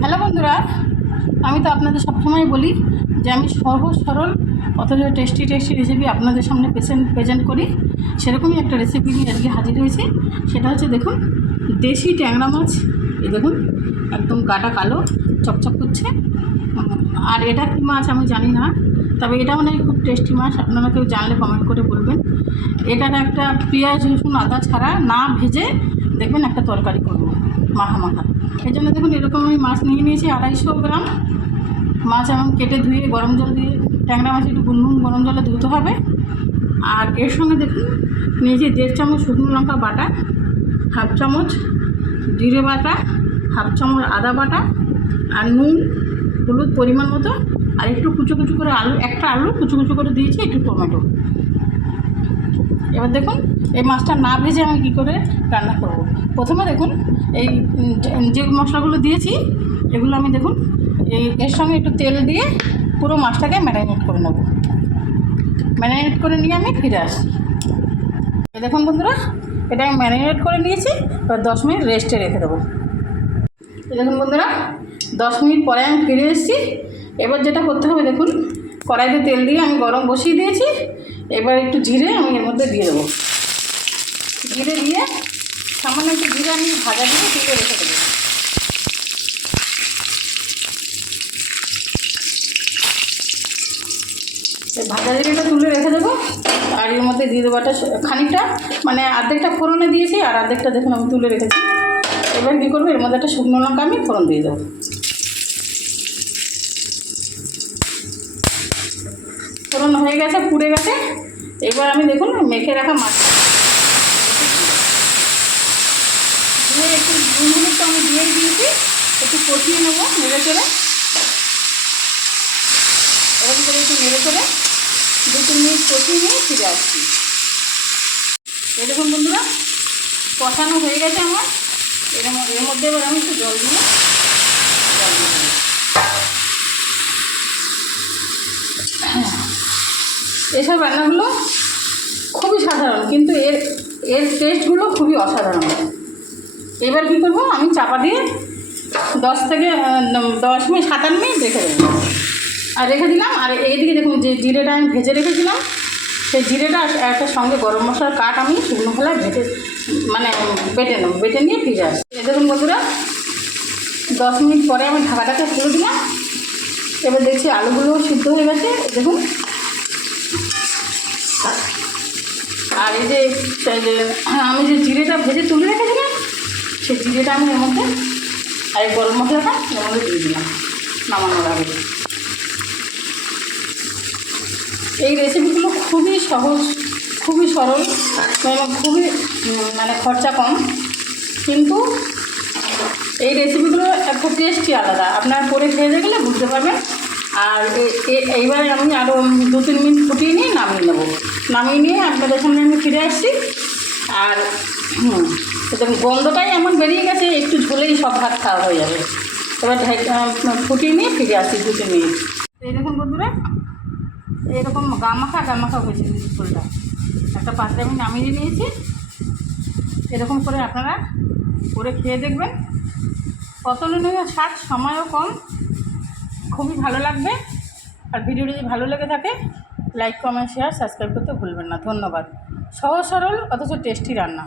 Hello বন্ধুরা, আমি তো আপনাদের সবসময় বলি যে আমি সহজ, সরল, অথচ টেস্টি টেস্টি রেসিপি আপনাদের সামনে প্রেজেন্ট প্রেজেন্ট করি। সেরকমই একটা রেসিপি নিয়ে আজকে হাজির হয়েছি। সেটা হচ্ছে দেখুন, দেশি ট্যাংরা মাছ। এই দেখুন, একদম গাটা কালো, চকচক করছে। আর এটা কী মাছ আমি জানি না, তবে এটাও নাকি খুব টেস্টি মাছ। আপনারা কেউ জানলে কমেন্ট করে বলবেন। এটার একটা পেঁয়াজ, রসুন, আদা ছাড়া না ভেজে দেখবেন একটা তরকারি করব। মাখা মাখা। এই জন্য দেখুন এরকম আমি মাছ নিয়ে নিয়েছি আড়াইশো গ্রাম। মাছ এমন কেটে ধুয়ে গরম জল দিয়ে ট্যাংরা মাছ একটু গুনগুন গরম জলে ধুতে হবে। আর এর সঙ্গে দেখুন, নিয়েছি দেড় চামচ শুকনো লঙ্কা বাটা, হাফ চামচ জিরে বাটা, হাফ চামচ আদা বাটা আর নুন, হলুদ পরিমাণ মতো। আর একটু কুচো কুচো করে আলু, একটা আলু কুচো কুচো করে দিয়েছি, একটু টমেটো। এবার দেখুন, এই মাছটা না ভেজে আমি কী করে রান্না করব। প্রথমে দেখুন, এই যে- মশলাগুলো দিয়েছি, এগুলো আমি দেখুন, এই, এর সঙ্গে একটু তেল দিয়ে পুরো মাছটাকে ম্যারিনেট করে নেব। ম্যারিনেট করে নিয়ে আমি ফিরে আসি দেখুন বন্ধুরা, এটা আমি ম্যারিনেট করে নিয়েছি, এবার দশ মিনিট রেস্টে রেখে দেবো। দেখুন বন্ধুরা, দশ মিনিট পরে আমি ফিরে এসেছি। এবার যেটা করতে হবে দেখুন কড়াইতে তেল দিয়ে আমি গরম বসিয়ে দিয়েছি। এবার একটু জিরে আমি এর মধ্যে দিয়ে দেবো। জিরে দিয়ে সামান্য একটু জিরে আমি ভাজা দিয়ে তুলে রেখে দেবো। ভাজা জিরেটা তুলে রেখে দেবো। আর এর মধ্যে দিয়ে দেবো একটা খানিকটা মানে অর্ধেকটা ফোড়নে দিয়েছি, আর অর্ধেকটা দেখুন আমি তুলে রেখেছি। এবার কী করব, এর মধ্যে একটা শুকনো লঙ্কা আমি ফোড়ন দিয়ে দেবো। ফোড়ন হয়ে গেছে, পুড়ে গেছে। এবার আমি দেখুন, মেখে রাখা মাছটা দিয়ে একটু নুন মিনিট তো আমি দিয়ে দিয়েছি, একটু কষিয়ে নেব, নেড়ে চড়ে। এরকম করে একটু নেড়ে চড়ে, দু তিন মিনিট কষিয়ে নিয়ে ফিরে আসছি। দেখুন বন্ধুরা, কষানো হয়ে গেছে আমার। এর এর মধ্যে এবার আমি একটু জল দিয়ে জল দিয়ে এসব রান্নাগুলো খুবই সাধারণ, কিন্তু এর এর টেস্টগুলো খুবই অসাধারণ। এবার কী করব, আমি চাপা দিয়ে দশ থেকে দশ মিনিট, সাত আট মিনিট রেখে দেবো। আর রেখে দিলাম, আর এইদিকে দেখুন যে জিরেটা আমি ভেজে রেখেছিলাম, সেই জিরেটা একটা সঙ্গে গরম মশলার কাঠ আমি শুকনো খোলায় ভেজে মানে বেটে নেব, বেটে নিয়ে ফিরে আসি এই দেখুন বন্ধুরা, দশ মিনিট পরে আমি ঢাকাটাকে খুলে দিলাম। এবার দেখছি আলুগুলো সিদ্ধ হয়ে গেছে, দেখুন। আর এই যে আমি যে জিরেটা ভেজে তুলে রেখেছিলাম, সেই জিরেটা আমি এর মধ্যে, আর এই গরম মশলাটা এর মধ্যে দিয়ে দিলাম, নামানোর আগে। এই রেসিপিগুলো খুবই সহজ, খুবই সরল এবং খুবই মানে খরচা কম, কিন্তু এই রেসিপিগুলো একটা টেস্টই আলাদা। আপনার করে খেয়ে দেখলে বুঝতে পারবেন আর এইবার আমি আরও দু, তিন মিনিট ফুটিয়ে নিয়ে নামিয়ে নেব। নামিয়ে নিয়ে আপনাদের সামনে আমি ফিরে আসছি, আর, হুম গন্ধটাই এমন বেরিয়ে গেছে, একটু ঝুলেই সব ভাত খাওয়া হয়ে যাবে। এবার ফুটিয়ে নিয়ে ফিরে আসছি দু, তিন মিনিট। এই দেখুন বন্ধুরা এরকম গামাখা গামাখা হয়েছে ঝোলটা একটা পাত্রে আমি নামিয়ে নিয়েছি। এরকম করে আপনারা করে খেয়ে দেখবেন। অতুলনীয় স্বাদ সময়ও কম। খুবই ভালো লাগবে। আর ভিডিও যদি ভালো লেগে থাকে লাইক কমেন্ট শেয়ার সাবস্ক্রাইব করতে ভুলবেন না। ধন্যবাদ। সহজ, সরল, অথচ টেস্টি রান্না।